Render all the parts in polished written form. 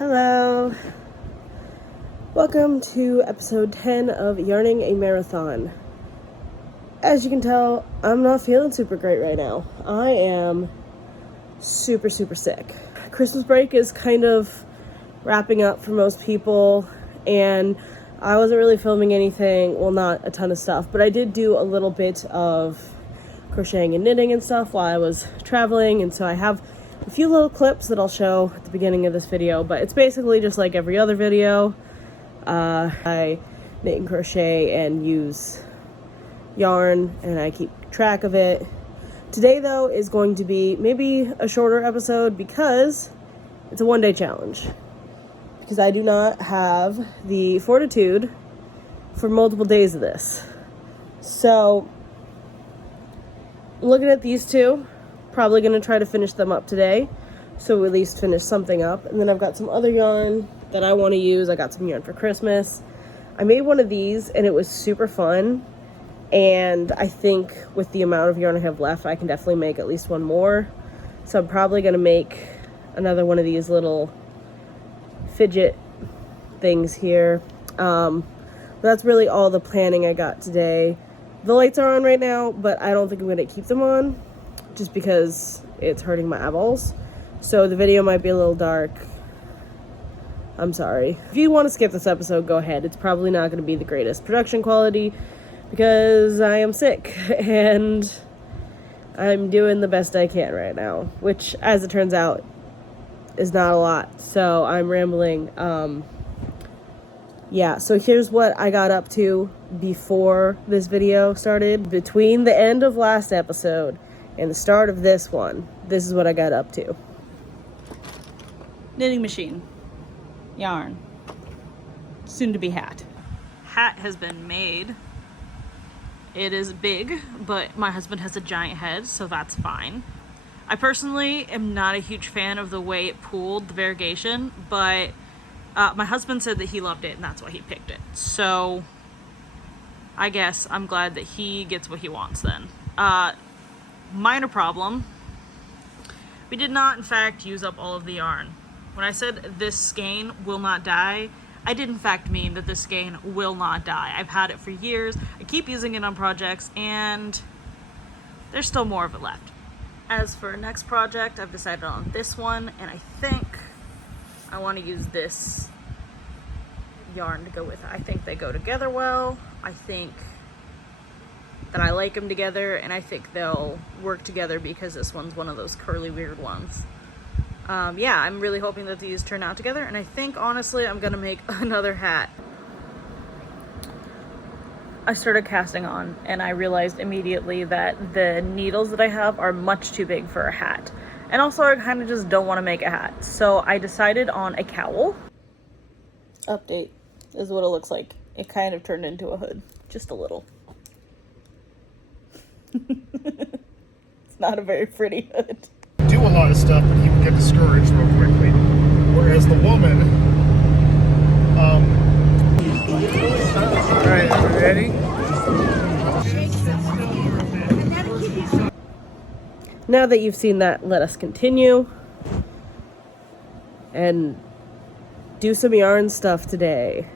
Hello! Welcome to episode 10 of Yarning a Marathon. As you can tell, I'm not feeling super great right now. I am super sick. Christmas break is kind of wrapping up for most people, and I wasn't really filming anything, well, not a ton of stuff, but I did do a little bit of crocheting and knitting and stuff while I was traveling, and so I have a few little clips that I'll show at the beginning of this video, but it's basically just like every other video. I knit and crochet and use yarn, and I keep track of it. Today, though, is going to be maybe a shorter episode because it's a one-day challenge. Because I do not have the fortitude for multiple days of this. So, looking at these two, probably going to try to finish them up today, so at least finish something up. And then I've got some other yarn that I want to use. I got some yarn for Christmas. I made one of these and it was super fun, and I think with the amount of yarn I have left, I can definitely make at least one more. So I'm probably going to make another one of these little fidget things here. That's really all the planning I got today. The lights are on right now, but I don't think I'm going to keep them on just because it's hurting my eyeballs. So the video might be a little dark. I'm sorry. If you want to skip this episode, go ahead. It's probably not going to be the greatest production quality because I am sick and I'm doing the best I can right now, which, as it turns out, is not a lot. So I'm rambling. Yeah, so here's what I got up to before this video started. Between the end of last episode and the start of this one, this is what I got up to. Knitting machine, yarn, soon to be hat. Hat has been made. It is big, but my husband has a giant head, so that's fine. I personally am not a huge fan of the way it pulled, the variegation, but my husband said that he loved it and that's why he picked it. So I guess I'm glad that he gets what he wants then. Minor problem. We did not, in fact, use up all of the yarn. When I said this skein will not die, I did in fact mean that this skein will not die. I've had it for years. I keep using it on projects and there's still more of it left. As for next project, I've decided on this one, and I think I want to use this yarn to go with it. I think they go together well. I think that I like them together, and I think they'll work together because this one's one of those curly weird ones. Yeah, I'm really hoping that these turn out together, and I think honestly I'm gonna make another hat. I started casting on and I realized immediately that the needles that I have are much too big for a hat. And also I kind of just don't want to make a hat. So I decided on a cowl. Update is what it looks like. It kind of turned into a hood, just a little. It's not a very pretty hood. Do a lot of stuff, but he would get discouraged real quickly. Whereas the woman, alright, are we ready? Now that you've seen that, let us continue and do some yarn stuff today.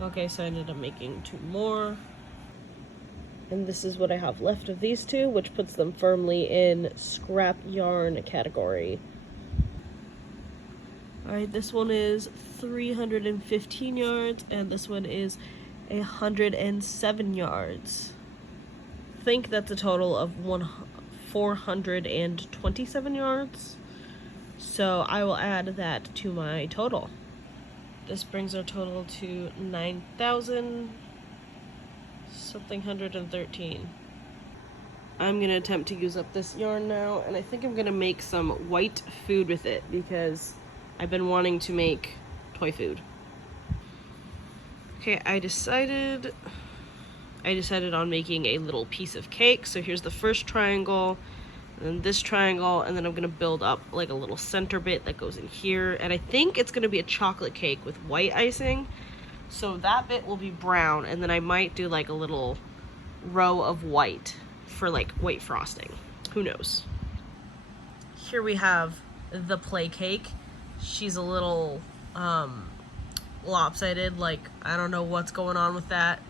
Okay, so I ended up making 2 more. And this is what I have left of these 2, which puts them firmly in scrap yarn category. Alright, this one is 315 yards, and this one is 107 yards. I think that's a total of 427 yards. So I will add that to my total. This brings our total to 9,000 something 113. I'm gonna attempt to use up this yarn now, and I think I'm gonna make some white food with it because I've been wanting to make toy food. Okay, I decided on making a little piece of cake. So here's the first triangle, and then this triangle, and then I'm gonna build up like a little center bit that goes in here. And I think it's gonna be a chocolate cake with white icing. So that bit will be brown, and then I might do like a little row of white for like white frosting. Who knows? Here we have the play cake. She's a little lopsided, like I don't know what's going on with that.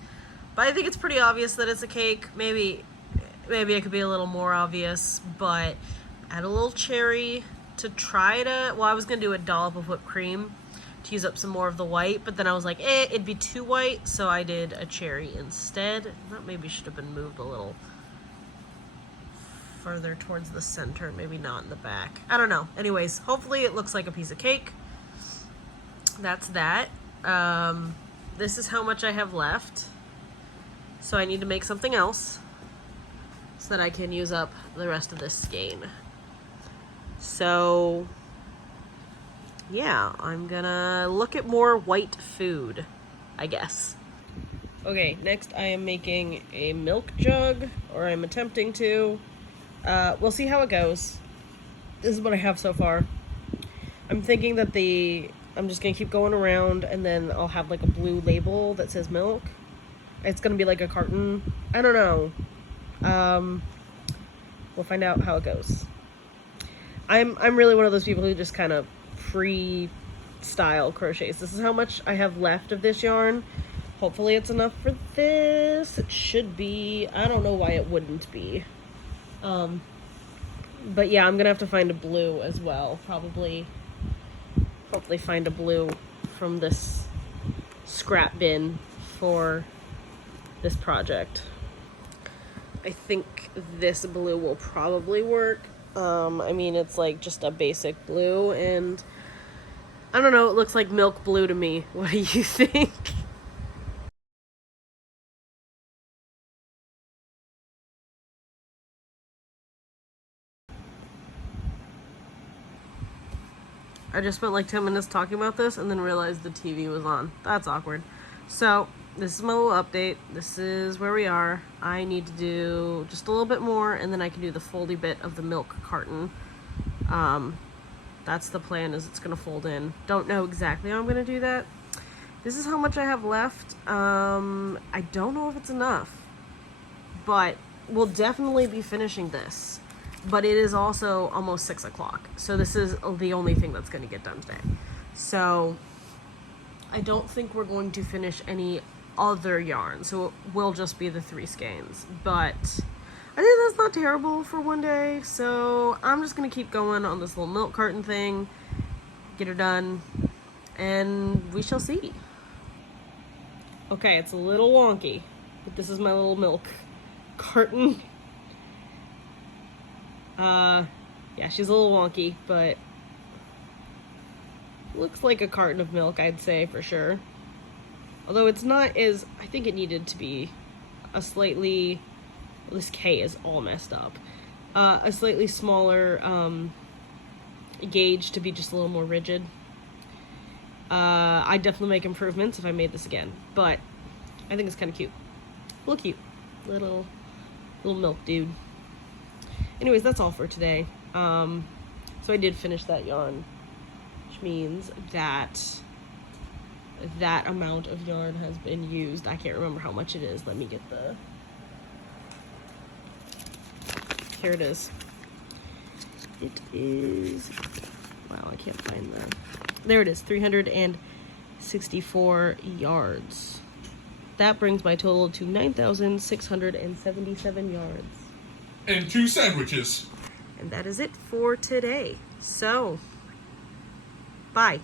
But I think it's pretty obvious that it's a cake. Maybe it could be a little more obvious, but add a little cherry to try to, well, I was gonna do a dollop of whipped cream to use up some more of the white, but then I was like, it'd be too white, so I did a cherry instead. That maybe should have been moved a little further towards the center, maybe not in the back. I don't know. Anyways, hopefully it looks like a piece of cake. That's that. This is how much I have left. So I need to make something else so that I can use up the rest of this skein. So yeah, I'm gonna look at more white food, I guess. Okay, next I am making a milk jug, or I'm attempting to. We'll see how it goes. This is what I have so far. I'm thinking that I'm just gonna keep going around, and then I'll have like a blue label that says milk. It's gonna be like a carton. I don't know. We'll find out how it goes. I'm really one of those people who just kind of freestyle crochets. This is how much I have left of this yarn. Hopefully it's enough for this. It should be. I don't know why it wouldn't be. But yeah, I'm gonna have to find a blue as well. Hopefully find a blue from this scrap bin for this project. I think this blue will probably work. I mean, it's like just a basic blue, and I don't know, it looks like milk blue to me. What do you think? I just spent like 10 minutes talking about this and then realized the TV was on. That's awkward. So this is my little update. This is where we are. I need to do just a little bit more, and then I can do the foldy bit of the milk carton. That's the plan, is it's gonna fold in. Don't know exactly how I'm gonna do that. This is how much I have left. I don't know if it's enough, but we'll definitely be finishing this. But it is also almost 6 o'clock, so this is the only thing that's gonna get done today. So I don't think we're going to finish any other yarn, so it will just be the 3 skeins. But I think that's not terrible for one day, so I'm just gonna keep going on this little milk carton thing, get her done, and we shall see. Okay, it's a little wonky, but this is my little milk carton. Yeah, she's a little wonky, but looks like a carton of milk, I'd say, for sure. Although it's not as, I think it needed to be a slightly, well, this K is all messed up. A slightly smaller gauge to be just a little more rigid. I'd definitely make improvements if I made this again, but I think it's kind of cute. A little cute. Little milk dude. Anyways, that's all for today. So I did finish that yarn, which means that that amount of yarn has been used. I can't remember how much it is. Let me get the... Here it is. It is... Wow, I can't find the... There it is, 364 yards. that brings my total to 9,677 yards. And 2 sandwiches. And that is it for today. So, bye.